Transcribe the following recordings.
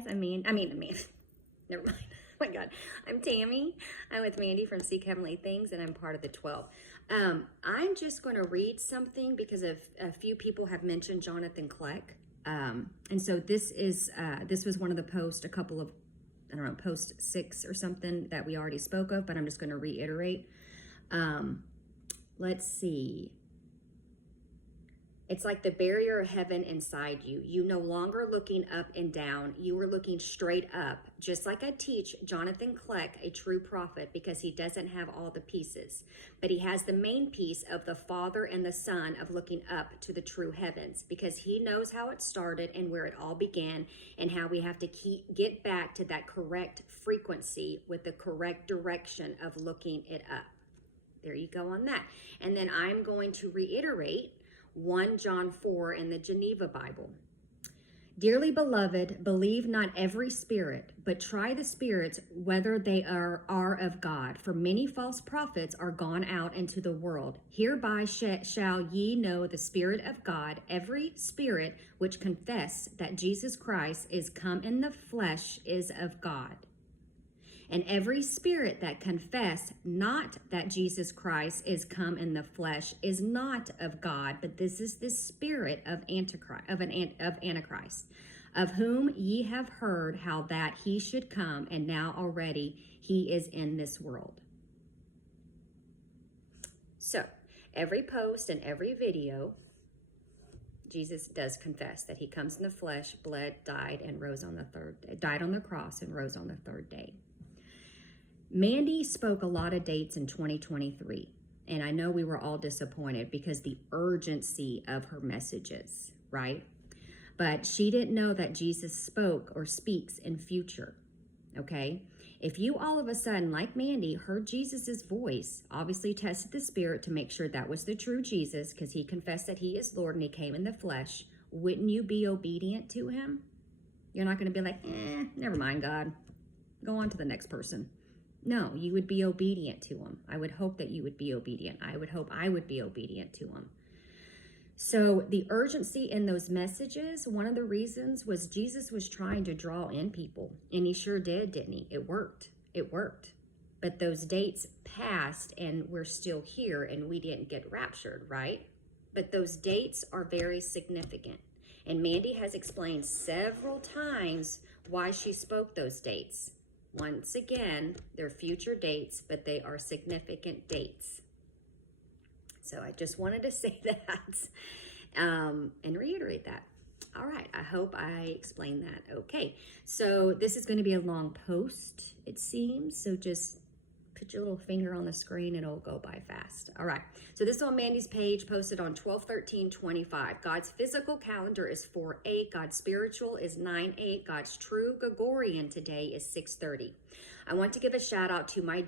guys. Never mind. Oh my God. I'm Tammy. I'm with Mandy from Seek Heavenly Things, and I'm part of the 12. I'm just going to read something because a few people have mentioned Jonathan Kleck. And so this was one of the posts, a couple of, I don't know, post 6 or something that we already spoke of, but I'm just going to reiterate. Let's see. It's like the barrier of heaven inside you. You no longer looking up and down. You are looking straight up. Just like I teach Jonathan Kleck, a true prophet, because he doesn't have all the pieces. But he has the main piece of the Father and the Son of looking up to the true heavens, because he knows how it started and where it all began, and how we have to get back to that correct frequency with the correct direction of looking it up. There you go on that. And then I'm going to reiterate 1 John 4 in the Geneva Bible. Dearly beloved, believe not every spirit, but try the spirits whether they are of God. For many false prophets are gone out into the world. Hereby shall ye know the Spirit of God. Every spirit which confess that Jesus Christ is come in the flesh is of God. And every spirit that confess not that Jesus Christ is come in the flesh is not of God, but this is the spirit of Antichrist, of whom ye have heard how that he should come, and now already he is in this world. So every post and every video, Jesus does confess that he comes in the flesh, bled, died on the cross and rose on the third day. Mandy spoke a lot of dates in 2023, and I know we were all disappointed because the urgency of her messages, right? But she didn't know that Jesus spoke or speaks in future, okay? If you all of a sudden, like Mandy, heard Jesus's voice, obviously tested the spirit to make sure that was the true Jesus, because he confessed that he is Lord and he came in the flesh, wouldn't you be obedient to him? You're not going to be like, never mind, God. Go on to the next person. No, you would be obedient to him. I would hope that you would be obedient. I would hope I would be obedient to him. So the urgency in those messages, one of the reasons was Jesus was trying to draw in people. And he sure did, didn't he? It worked. It worked. But those dates passed and we're still here and we didn't get raptured, right? But those dates are very significant. And Mandy has explained several times why she spoke those dates. Once again, they're future dates, but they are significant dates. So I just wanted to say that and reiterate that. All right, I hope I explained that okay. So this is going to be a long post, it seems. So just put your little finger on the screen and it'll go by fast. All right, so this is on Mandy's page, posted on 12/13/25. God's physical calendar is 4/8. God's spiritual is 9/8. God's true Gregorian today is 6/30. I want to give a shout out to my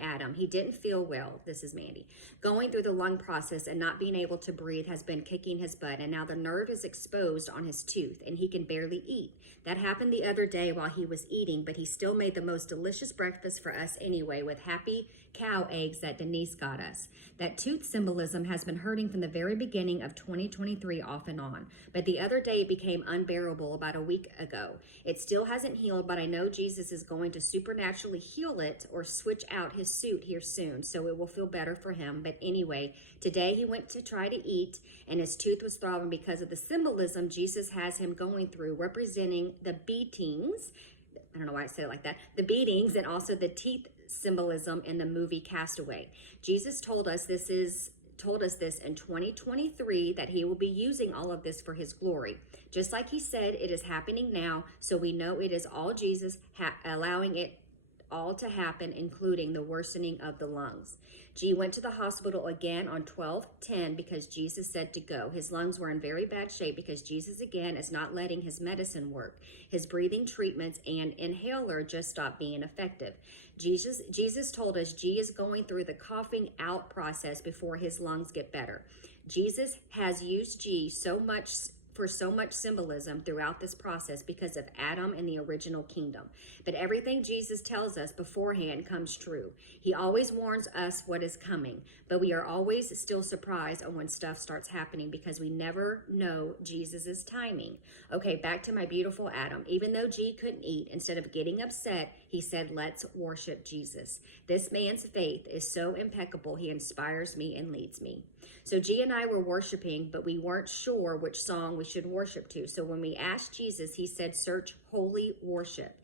Adam. He didn't feel well. This is Mandy. Going through the lung process and not being able to breathe has been kicking his butt. And now the nerve is exposed on his tooth and he can barely eat. That happened the other day while he was eating, but he still made the most delicious breakfast for us anyway with happy cow eggs that Denise got us. That tooth symbolism has been hurting from the very beginning of 2023 off and on. But the other day it became unbearable about a week ago. It still hasn't healed, but I know Jesus is going to supernaturally heal it or switch out his suit here soon, so it will feel better for him. But anyway, today he went to try to eat and his tooth was throbbing because of the symbolism Jesus has him going through, representing the beatings. I don't know why I said it like that. The beatings and also the teeth symbolism in the movie Castaway. Jesus told us this in 2023 that he will be using all of this for his glory. Just like he said, it is happening now, so we know it is all Jesus allowing it all to happen, including the worsening of the lungs. G went to the hospital again on 12/10 because Jesus said to go. His lungs were in very bad shape because Jesus again is not letting his medicine work. His breathing treatments and inhaler just stopped being effective. Jesus told us G is going through the coughing out process before his lungs get better. Jesus has used G so much for so much symbolism throughout this process because of Adam and the original kingdom. But everything Jesus tells us beforehand comes true. He always warns us what is coming, but we are always still surprised on when stuff starts happening because we never know Jesus's timing. Okay, back to my beautiful Adam. Even though G couldn't eat, instead of getting upset, he said, let's worship Jesus. This man's faith is so impeccable, he inspires me and leads me. So G and I were worshiping, but we weren't sure which song we should worship to. So when we asked Jesus, he said, search holy worship.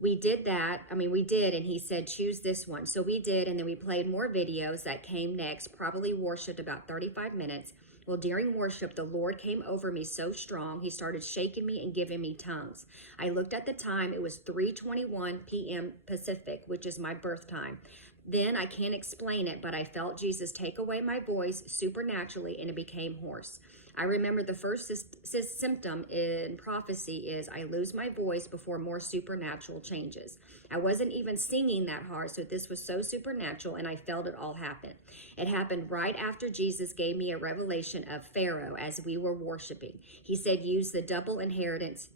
We did that. We did, and he said, choose this one. So we did, and then we played more videos that came next, probably worshiped about 35 minutes. Well, during worship, the Lord came over me so strong, he started shaking me and giving me tongues. I looked at the time. It was 3:21 p.m. Pacific, which is my birth time. Then I can't explain it, but I felt Jesus take away my voice supernaturally, and it became hoarse. I remember the first symptom in prophecy is I lose my voice before more supernatural changes. I wasn't even singing that hard, so this was so supernatural, and I felt it all happen. It happened right after Jesus gave me a revelation of Pharaoh as we were worshiping. He said, use the double inheritance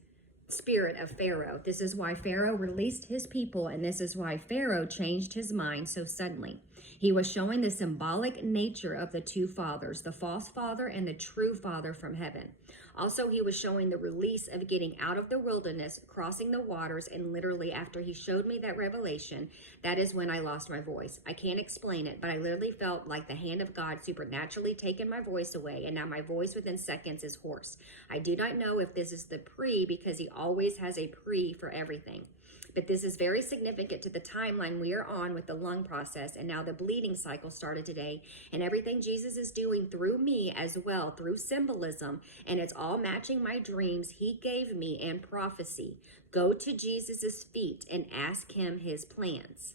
spirit of Pharaoh. This is why Pharaoh released his people, and this is why Pharaoh changed his mind so suddenly. He was showing the symbolic nature of the two fathers, the false father and the true father from heaven. Also, he was showing the release of getting out of the wilderness, crossing the waters, and literally after he showed me that revelation, that is when I lost my voice. I can't explain it, but I literally felt like the hand of God supernaturally taking my voice away, and now my voice within seconds is hoarse. I do not know if this is the pre, because he always has a pre for everything. But this is very significant to the timeline we are on with the lung process, and now the bleeding cycle started today, and everything Jesus is doing through me as well, through symbolism, and it's all matching my dreams he gave me and prophecy. Go to Jesus's feet and ask him his plans.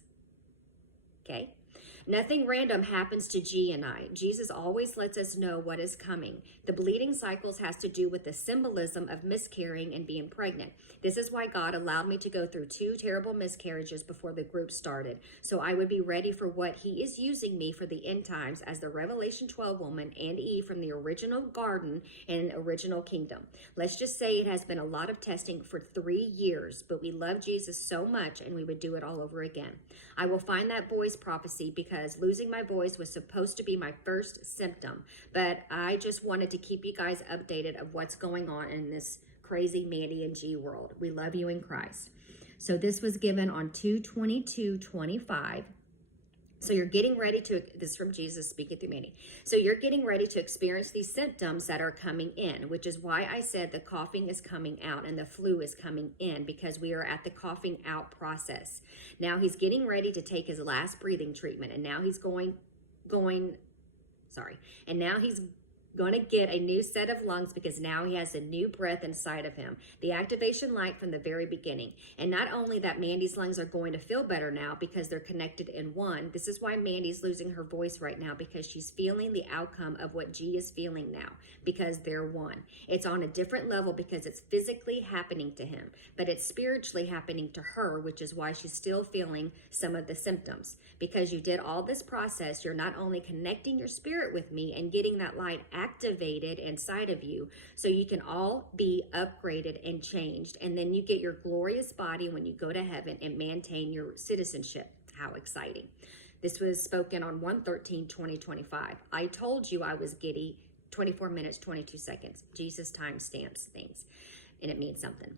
Okay? Nothing random happens to G and I. Jesus always lets us know what is coming. The bleeding cycles has to do with the symbolism of miscarrying and being pregnant. This is why God allowed me to go through 2 terrible miscarriages before the group started, so I would be ready for what he is using me for the end times as the Revelation 12 woman and Eve from the original garden and original kingdom. Let's just say it has been a lot of testing for 3 years, but we love Jesus so much and we would do it all over again. I will find that voice prophecy because losing my voice was supposed to be my first symptom, but I just wanted to keep you guys updated of what's going on in this crazy Mandy and G world. We love you in Christ. So this was given on 2/22/25. So you're getting ready to, this is from Jesus speaking through Mandy. So you're getting ready to experience these symptoms that are coming in, which is why I said the coughing is coming out and the flu is coming in, because we are at the coughing out process. Now he's getting ready to take his last breathing treatment, and now he's going to get a new set of lungs because now he has a new breath inside of him. The activation light from the very beginning. And not only that, Mandy's lungs are going to feel better now because they're connected in one. This is why Mandy's losing her voice right now, because she's feeling the outcome of what G is feeling now, because they're one. It's on a different level because it's physically happening to him, but it's spiritually happening to her, which is why she's still feeling some of the symptoms. Because you did all this process, you're not only connecting your spirit with me and getting that light activated inside of you so you can all be upgraded and changed, and then you get your glorious body when you go to heaven and maintain your citizenship. How exciting. This was spoken on 1/13/2025. I told you I was giddy. 24 minutes 22 seconds. Jesus time stamps things, and it means something.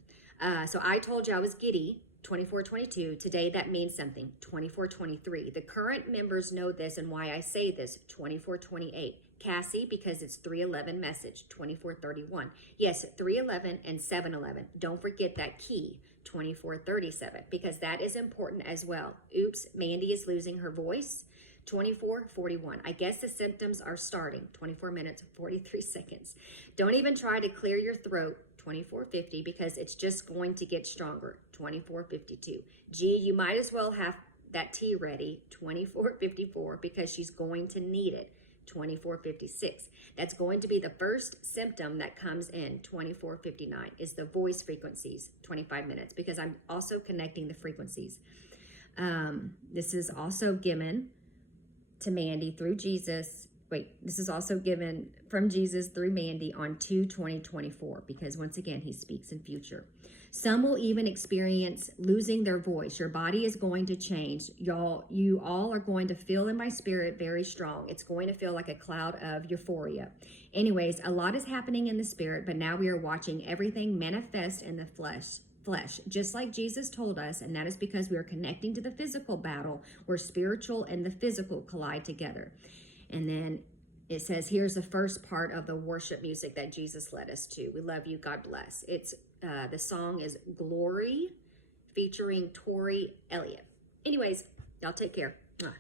So I told you I was giddy. 24/22. Today that means something. 24/23. The current members know this and why I say this. 24/28. Cassie, because it's 3:11 message. 24:31. Yes, 3:11 and 7:11. Don't forget that key. 24:37, because that is important as well. Oops, Mandy is losing her voice. 24:41. I guess the symptoms are starting. 24 minutes 43 seconds. Don't even try to clear your throat. 24:50, because it's just going to get stronger. 24:52. G, you might as well have that tea ready. 24:54, because she's going to need it. 24:56. That's going to be the first symptom that comes in. 24:59 is the voice frequencies. 25 minutes, because I'm also connecting the frequencies. This is also given to Mandy through Jesus This is also given from Jesus through Mandy on 2/20/24, because once again, he speaks in future. Some will even experience losing their voice. Your body is going to change. You all are going to feel in my spirit very strong. It's going to feel like a cloud of euphoria. Anyways, a lot is happening in the spirit, but now we are watching everything manifest in the flesh, just like Jesus told us, and that is because we are connecting to the physical battle where spiritual and the physical collide together. And then it says, here's the first part of the worship music that Jesus led us to. We love you. God bless. It's the song is Glory featuring Tori Elliott. Anyways, y'all take care. Mwah.